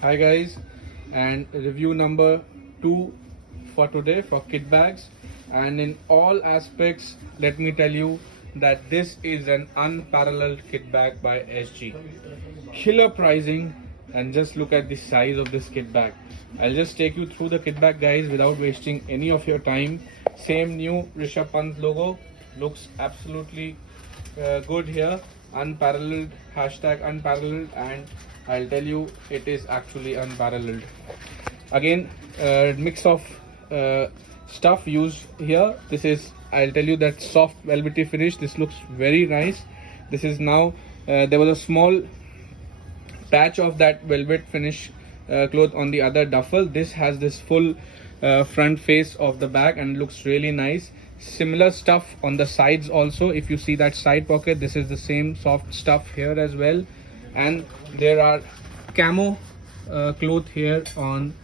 Hi guys, and review number 2 for today for kit bags. And in all aspects, let me tell you that this is an unparalleled kit bag by SG. Killer pricing, and just look at the size of this kit bag. I'll just take you through the kit bag, guys, without wasting any of your time. Same new Rishabh Pant logo, looks absolutely good here. Unparalleled, hashtag unparalleled, and I'll tell you it is actually unparalleled. Again, mix of uh, stuff used here. This is, I'll tell you, that soft velvety finish. This looks very nice. This is now there was a small patch of that velvet finish cloth on the other duffel. This has this full front face of the bag and looks really nice. Similar stuff on the sides also. If you see that side pocket, this is the same soft stuff here as well. And there are camo cloth here on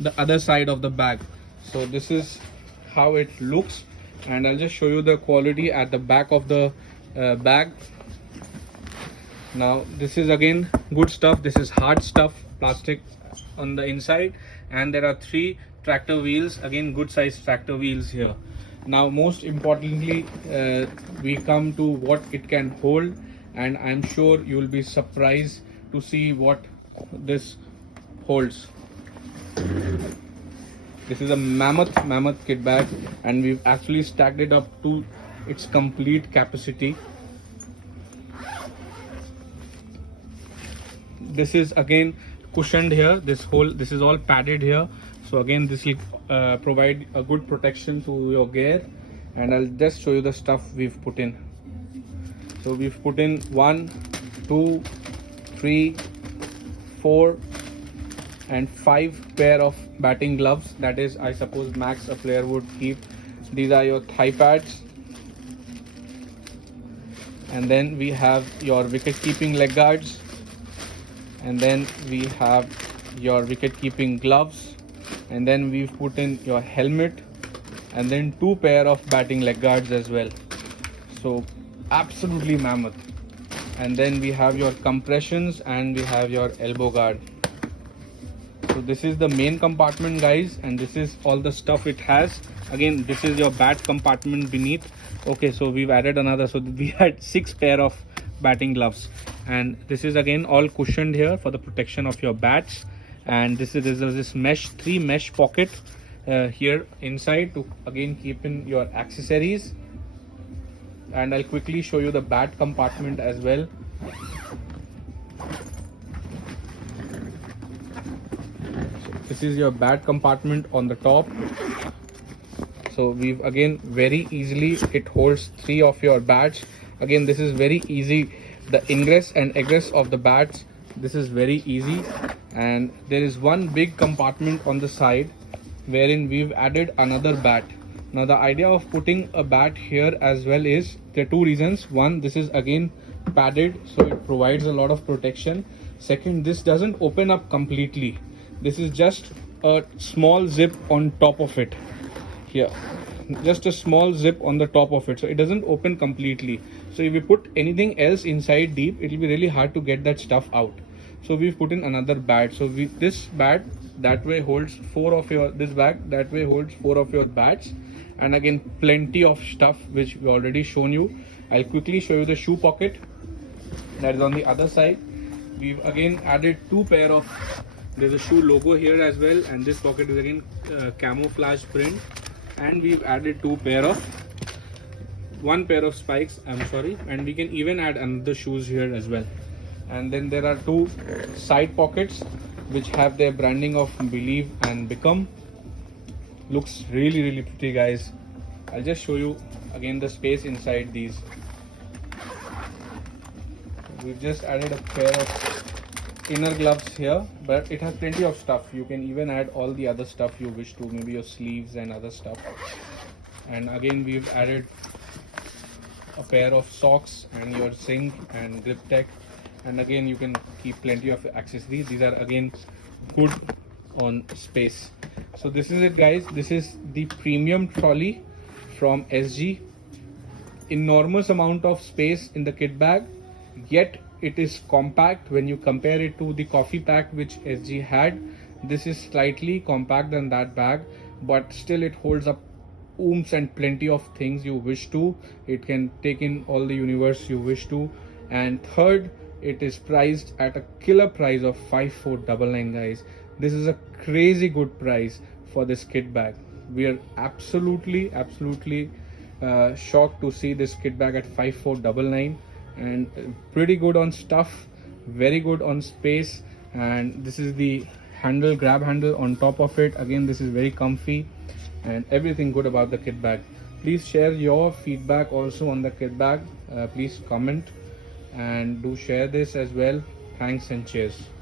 the other side of the bag. So this is how it looks, and I'll just show you the quality at the back of the bag. Now this is again good stuff. This is hard stuff, plastic on the inside, and there are 3 tractor wheels, again good size tractor wheels here. Now most importantly, we come to what it can hold, and I'm sure you will be surprised to see what this holds. This is a mammoth kit bag, and we've actually stacked it up to its complete capacity. This is again cushioned here. This is all padded here, so again this will provide a good protection to your gear. And I'll just show you the stuff we've put in. So we've put in 1, 2, 3, 4 and 5 pair of batting gloves. That is, I suppose, max a player would keep. These are your thigh pads, and then we have your wicket keeping leg guards, and then we have your wicket keeping gloves, and then we've put in your helmet, and then 2 pair of batting leg guards as well. So absolutely mammoth. And then we have your compressions, and we have your elbow guard. So this is the main compartment, guys, and this is all the stuff it has. Again, this is your bat compartment beneath. Okay, so we've added another, so we had 6 pair of batting gloves, and this is again all cushioned here for the protection of your bats. And this is this 3 mesh pocket here inside to again keep in your accessories. And I'll quickly show you the bat compartment as well. This is your bat compartment on the top. So we've again very easily, it holds 3 of your bats. Again, this is very easy, the ingress and egress of the bats, this is very easy. And there is one big compartment on the side wherein we've added another bat. Now the idea of putting a bat here as well is, there are 2 reasons. One, this is again padded, so it provides a lot of protection. Second, this doesn't open up completely. This is just a small zip on top of it here, just a small zip on the top of it, so it doesn't open completely. So if we put anything else inside deep, it will be really hard to get that stuff out. So we've put in another bat. So this bat that way holds 4 of your, this bag that way holds 4 of your bats. And again, plenty of stuff which we already shown you. I'll quickly show you the shoe pocket that is on the other side. We've again added 2 pair of, there's a shoe logo here as well, and this pocket is again camouflage print. And we've added 1 pair of spikes, I'm sorry, and we can even add another shoes here as well. And then there are 2 side pockets which have their branding of Believe and Become. Looks really pretty, guys. I'll just show you again the space inside these. We've just added a pair of inner gloves here, but it has plenty of stuff. You can even add all the other stuff you wish to, maybe your sleeves and other stuff. And again, we've added a pair of socks and your sink and grip tech, and again you can keep plenty of accessories. These are again good on space. So this is it, guys. This is the premium trolley from SG. Enormous amount of space in the kit bag, yet it is compact. When you compare it to the coffee pack which SG had, this is slightly compact than that bag, but still it holds up oomph and plenty of things you wish to. It can take in all the universe you wish to. And third, it is priced at a killer price of 5499, guys. This is a crazy good price for this kit bag. We are absolutely shocked to see this kit bag at 5499, and pretty good on stuff, very good on space. And this is the handle, grab handle on top of it. Again, this is very comfy and everything good about the kit bag. Please share your feedback also on the kit bag. Please comment and do share this as well. Thanks and cheers.